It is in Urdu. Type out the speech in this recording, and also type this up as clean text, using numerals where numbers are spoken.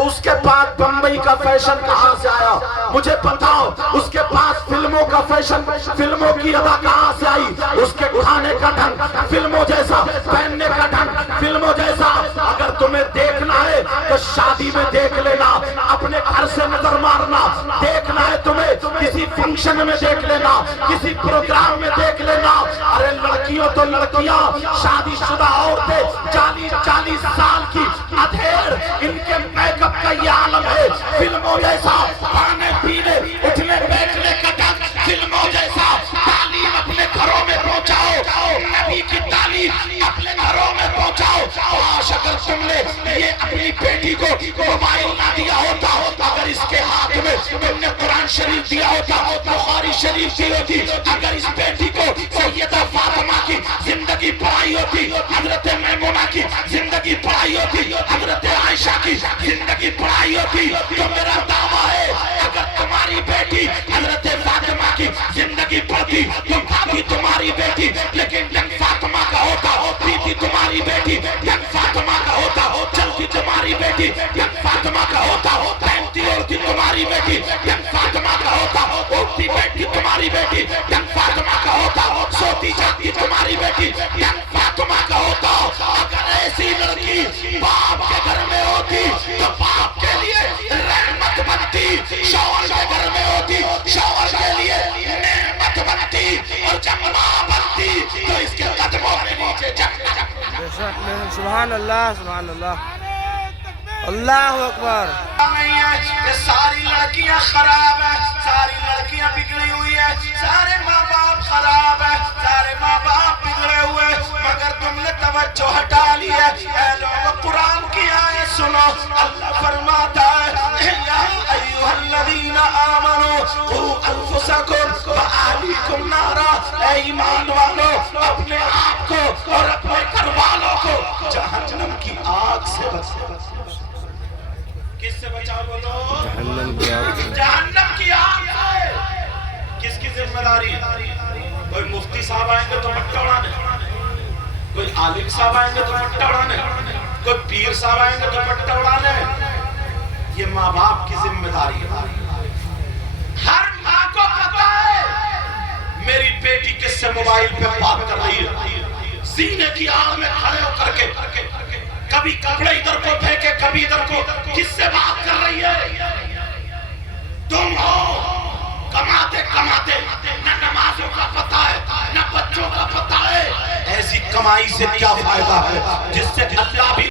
تو اس کے پاس بمبئی کا فیشن کہاں سے آیا؟ مجھے بتاؤ، اس کے پاس فلموں کا فیشن، فلموں کی ادا کہاں سے آئی؟ اس کے کھانے کا ڈھنگ فلموں جیسا، پہننے کا ڈھنگ فلموں جیسا۔ اگر تمہیں دیکھنا ہے تو شادی میں دیکھ لینا، اپنے گھر سے نظر مارنا۔ دیکھنا ہے تمہیں کسی فنکشن میں دیکھ لینا، کسی پروگرام میں دیکھ لینا۔ ارے لڑکیوں تو لڑکیاں، شادی شدہ عورتیں 40 سال کی ادھیڑ، ان کے میک اپ کا یہ عالم ہے فلموں جیسا۔ کھانے پینے اٹھنے بیٹھنے کا ڈھنگ فلموں جیسا۔ تعلیم اپنے گھروں میں پہنچاؤ، نبی کی تعلیم اپنے گھروں میں پہنچاؤ۔ کاش اگر تم نے یہ اپنی بیٹی کو موبائل نہ دیا ہوتا، اگر اس کے ہاتھ میں تم نے قرآن شریف دیا ہوتا، بخاری شریف دی ہوتی، اگر اس بیٹی کو سیدہ فاطمہ کی زندگی پڑھائی ہوتی، حضرت میمونہ کی زندگی پڑھائی ہوتی، حضرت عائشہ کی زندگی پڑھائی ہوتی، تو میرا دعویٰ ہے اگر تمہاری بیٹی حضرت فاطمہ کی زندگی پڑھتی تو بھابھی تمہاری بیٹی، لیکن جنگ فاطمہ کا ہوتا، بیٹی تمہاری بیٹی جنگ فاطمہ کا ہوتا، چلتی تمہاری بیٹی جنگ فاطمہ کا ہوتا، پہنتی اڑتی تمہاری بیٹی جنگ فاطمہ کا ہوتا، اٹھتی بیٹھی تمہاری بیٹی جنگ فاطمہ کا ہوتا، سوتی جاگتی تمہاری بیٹی جنگ فاطمہ کا ہوتا۔ اگر ایسی لڑکی باپ کے گھر میں ہوتی تو باپ کے لیے رحمت بنتی، شوہر کے گھر میں ہوتی شوہر کے لیے نعمت بنتی، اور جب ماں بنتی تو اس کے قدموں کے نیچے جنت۔ سبحان اللہ، سبحان اللہ، اللہ اکبر۔ نہیں ہے کہ ساری لڑکیاں خراب ہیں، ساری لڑکیاں بگڑی ہوئی ہیں، سارے ماں باپ خراب ہیں، سارے ماں باپ بگڑے ہوئے، مگر تم نے توجہ ہٹا لی ہے۔ اے لوگ قرآن کی آیت سنو، اللہ فرماتا ہے یا ایھا الذین آمنوا قوا انفسکم واہلیکم نارا، اے ایمان والو اپنے آپ کو اور اپنے گھر والوں کو جہنم کی آگ سے بچاؤ۔ کس سے بچاؤ بولو؟ جہنم کی آگ سے۔ کس کی ذمہ داری؟ کوئی مفتی صاحب آئیں گے تو پٹا اڑانے، کوئی عالم صاحب آئیں گے تو پٹا اڑانے، کوئی پیر صاحب آئیں گے تو پٹا اڑانے۔ یہ ماں باپ کی ذمہ داری ہے۔ ہر ماں کو پتا ہے میری بیٹی کس سے موبائل پہ بات کر رہی ہے، سینے کی آڑ میں کھڑے ہو کر کے کبھی کپڑے ادھر کو پھینکے کبھی ادھر کو، کس سے بات کر رہی ہے؟ تم ہو کماتے کماتے، نہ نمازوں کا پتہ ہے نہ بچوں کا پتہ ہے۔ ایسی کمائی سے کیا فائدہ ہے جس سے اللہ بھی